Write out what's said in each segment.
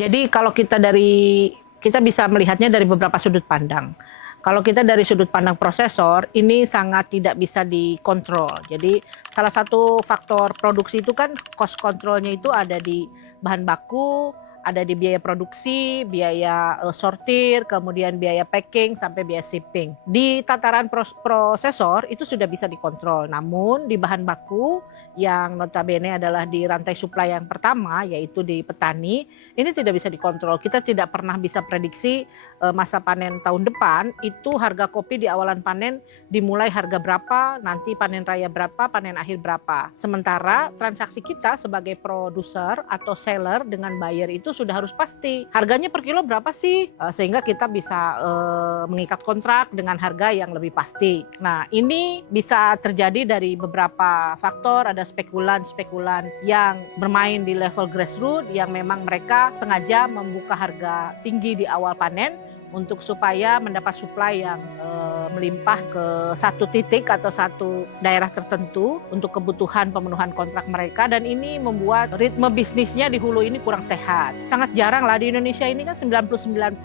Jadi kalau kita bisa melihatnya dari beberapa sudut pandang. Kalau kita dari sudut pandang prosesor, ini sangat tidak bisa dikontrol. Jadi salah satu faktor produksi itu kan cost controlnya itu ada di bahan baku, ada di biaya produksi, biaya sortir, kemudian biaya packing, sampai biaya shipping. Di tataran prosesor itu sudah bisa dikontrol. Namun di bahan baku yang notabene adalah di rantai supply yang pertama, yaitu di petani, ini tidak bisa dikontrol. Kita tidak pernah bisa prediksi masa panen tahun depan, itu harga kopi di awalan panen dimulai harga berapa, nanti panen raya berapa, panen akhir berapa. Sementara transaksi kita sebagai produser atau seller dengan buyer itu sudah harus pasti. Harganya per kilo berapa sih? Sehingga kita bisa mengikat kontrak dengan harga yang lebih pasti. Nah, ini bisa terjadi dari beberapa faktor. Ada spekulan-spekulan yang bermain di level grassroots yang memang mereka sengaja membuka harga tinggi di awal panen untuk supaya mendapat supply yang melimpah ke satu titik atau satu daerah tertentu untuk kebutuhan pemenuhan kontrak mereka, dan ini membuat ritme bisnisnya di hulu ini kurang sehat. Sangat jarang lah di Indonesia ini kan 99%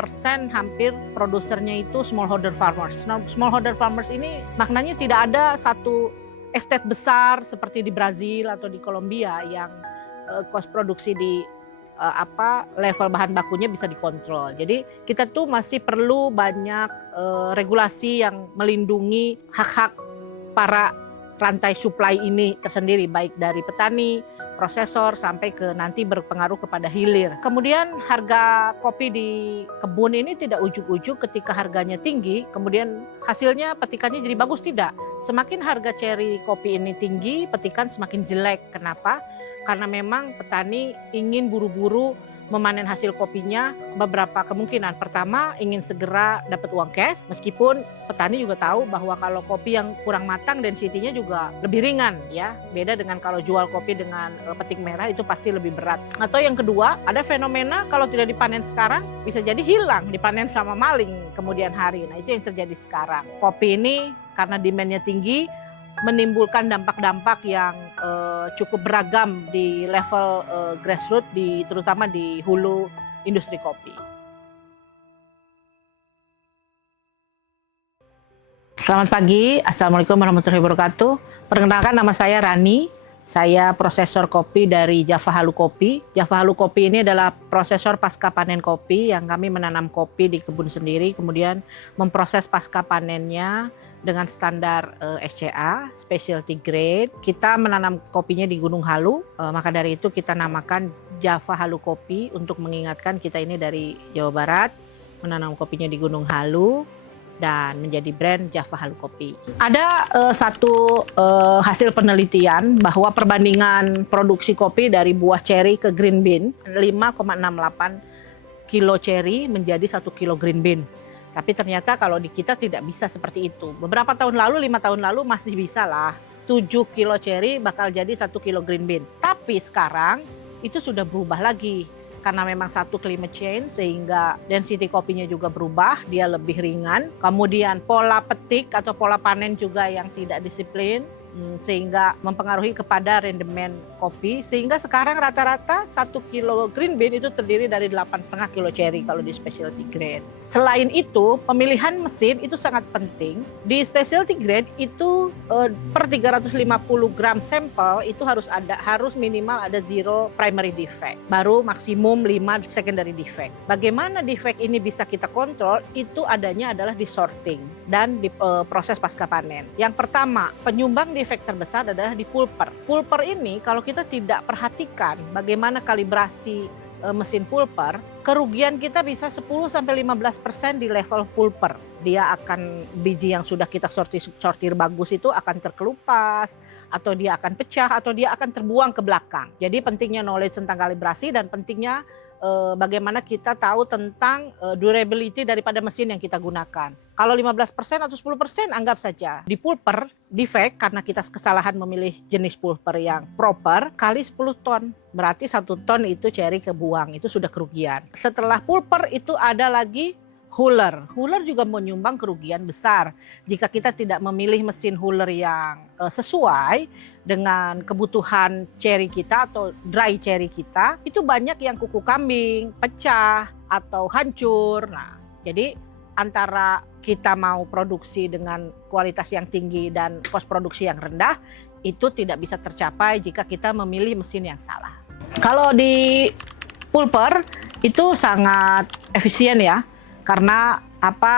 hampir produsernya itu smallholder farmers. Nah, smallholder farmers ini maknanya tidak ada satu estate besar seperti di Brazil atau di Kolombia yang kos produksi di level bahan bakunya bisa dikontrol. Jadi kita tuh masih perlu banyak regulasi yang melindungi hak-hak para rantai supply ini tersendiri, baik dari petani, prosesor, sampai ke nanti berpengaruh kepada hilir. Kemudian harga kopi di kebun ini tidak ujuk-ujuk ketika harganya tinggi, kemudian hasilnya petikannya jadi bagus, tidak. Semakin harga ceri kopi ini tinggi, petikan semakin jelek. Kenapa? Karena memang petani ingin buru-buru memanen hasil kopinya. Beberapa kemungkinan. Pertama, ingin segera dapat uang cash, meskipun petani juga tahu bahwa kalau kopi yang kurang matang density-nya juga lebih ringan, ya. Beda dengan kalau jual kopi dengan petik merah, itu pasti lebih berat. Atau yang kedua, ada fenomena kalau tidak dipanen sekarang bisa jadi hilang, dipanen sama maling kemudian hari. Nah, itu yang terjadi sekarang. Kopi ini karena demand-nya tinggi, menimbulkan dampak-dampak yang cukup beragam di level grassroots, terutama di hulu industri kopi. Selamat pagi, Assalamualaikum warahmatullahi wabarakatuh. Perkenalkan, nama saya Rani. Saya prosesor kopi dari Java Halu Kopi. Java Halu Kopi ini adalah prosesor pasca panen kopi yang kami menanam kopi di kebun sendiri, kemudian memproses pasca panennya dengan standar SCA, specialty grade. Kita menanam kopinya di Gunung Halu, maka dari itu kita namakan Java Halu Kopi untuk mengingatkan kita ini dari Jawa Barat, menanam kopinya di Gunung Halu, dan menjadi brand Java Halu Kopi. Ada satu hasil penelitian bahwa perbandingan produksi kopi dari buah ceri ke green bean, 5,68 kilo ceri menjadi 1 kilo green bean. Tapi ternyata kalau di kita tidak bisa seperti itu. Beberapa tahun lalu, 5 tahun lalu masih bisa lah. 7 kilo ceri bakal jadi 1 kilo green bean. Tapi sekarang itu sudah berubah lagi. Karena memang satu climate change sehingga density kopinya juga berubah. Dia lebih ringan. Kemudian pola petik atau pola panen juga yang tidak disiplin, sehingga mempengaruhi kepada rendemen kopi, sehingga sekarang rata-rata 1 kilo green bean itu terdiri dari 8,5 kilo ceri kalau di specialty grade. Selain itu, pemilihan mesin itu sangat penting. Di specialty grade itu per 350 gram sampel itu harus minimal ada 0 primary defect, baru maksimum 5 secondary defect. Bagaimana defect ini bisa kita kontrol? Itu adanya adalah di sorting dan di proses pasca panen. Yang pertama, penyumbang defect terbesar adalah di pulper. Pulper ini kalau kita tidak perhatikan bagaimana kalibrasi mesin pulper, kerugian kita bisa 10-15% di level pulper. Dia akan, biji yang sudah kita sortir bagus itu akan terkelupas, atau dia akan pecah, atau dia akan terbuang ke belakang. Jadi pentingnya knowledge tentang kalibrasi, dan pentingnya bagaimana kita tahu tentang durability daripada mesin yang kita gunakan. Kalau 15% atau 10% anggap saja. Di pulper, defect karena kita kesalahan memilih jenis pulper yang proper, kali 10 ton. Berarti 1 ton itu ceri kebuang, itu sudah kerugian. Setelah pulper itu ada lagi Huller juga menyumbang kerugian besar jika kita tidak memilih mesin huller yang sesuai dengan kebutuhan cherry kita atau dry cherry kita. Itu banyak yang kuku kambing pecah atau hancur. Nah, jadi antara kita mau produksi dengan kualitas yang tinggi dan kos produksi yang rendah, itu tidak bisa tercapai jika kita memilih mesin yang salah. Kalau di pulper itu sangat efisien ya, karena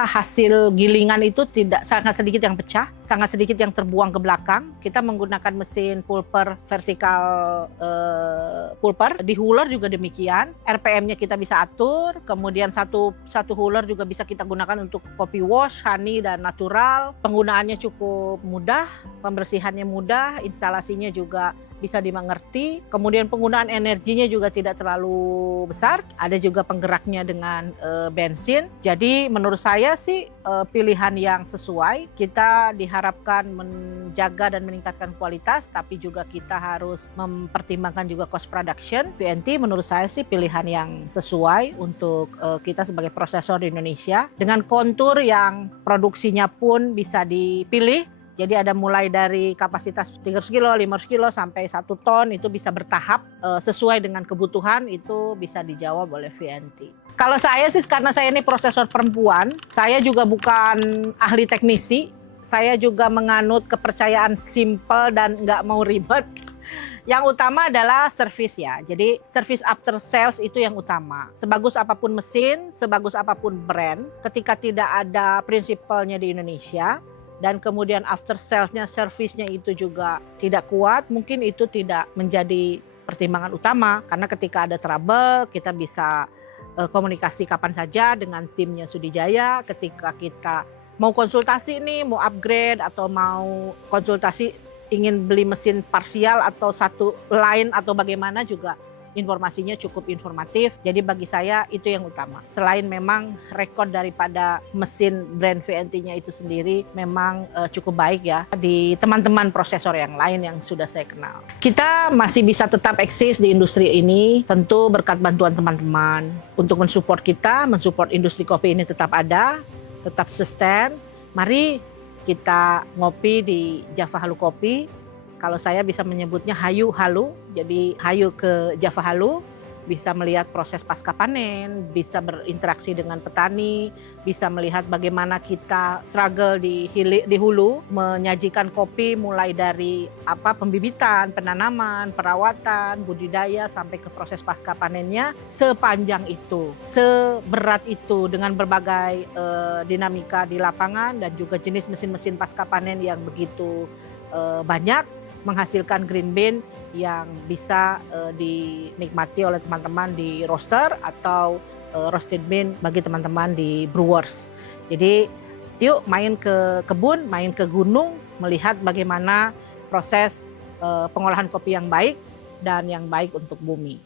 hasil gilingan itu sangat sedikit yang pecah, sangat sedikit yang terbuang ke belakang. Kita menggunakan mesin pulper vertikal pulper. Di huller juga demikian. RPM-nya kita bisa atur. Kemudian satu huller juga bisa kita gunakan untuk kopi wash, honey dan natural. Penggunaannya cukup mudah, pembersihannya mudah, instalasinya juga bisa dimengerti. Kemudian penggunaan energinya juga tidak terlalu besar. Ada juga penggeraknya dengan bensin. Jadi menurut saya sih pilihan yang sesuai. Kita diharapkan menjaga dan meningkatkan kualitas, tapi juga kita harus mempertimbangkan juga cost production. VNT menurut saya sih pilihan yang sesuai untuk kita sebagai prosesor di Indonesia. Dengan kontur yang produksinya pun bisa dipilih. Jadi ada mulai dari kapasitas 300 kilo, 500 kilo sampai 1 ton, itu bisa bertahap sesuai dengan kebutuhan, itu bisa dijawab oleh VNT. Kalau saya sih karena saya ini prosesor perempuan, saya juga bukan ahli teknisi, saya juga menganut kepercayaan simple dan nggak mau ribet. Yang utama adalah service ya, jadi service after sales itu yang utama. Sebagus apapun mesin, sebagus apapun brand, ketika tidak ada prinsipalnya di Indonesia, dan kemudian after sales-nya, service-nya itu juga tidak kuat, mungkin itu tidak menjadi pertimbangan utama. Karena ketika ada trouble, kita bisa komunikasi kapan saja dengan timnya Sudijaya. Ketika kita mau konsultasi nih, mau upgrade atau mau konsultasi ingin beli mesin parsial atau satu line atau bagaimana, juga informasinya cukup informatif. Jadi bagi saya itu yang utama. Selain memang rekod daripada mesin brand VNT-nya itu sendiri memang cukup baik ya di teman-teman prosesor yang lain yang sudah saya kenal. Kita masih bisa tetap eksis di industri ini tentu berkat bantuan teman-teman untuk mensupport kita, mensupport industri kopi ini tetap ada, tetap sustain. Mari kita ngopi di Java Halu Kopi. Kalau saya bisa menyebutnya hayu halu, jadi hayu ke Java Halu, bisa melihat proses pasca panen, bisa berinteraksi dengan petani, bisa melihat bagaimana kita struggle di hulu, menyajikan kopi mulai dari pembibitan, penanaman, perawatan, budidaya sampai ke proses pasca panennya, sepanjang itu, seberat itu dengan berbagai dinamika di lapangan dan juga jenis mesin-mesin pasca panen yang begitu banyak, menghasilkan green bean yang bisa dinikmati oleh teman-teman di roaster atau roasted bean bagi teman-teman di brewers. Jadi yuk main ke kebun, main ke gunung, melihat bagaimana proses pengolahan kopi yang baik dan yang baik untuk bumi.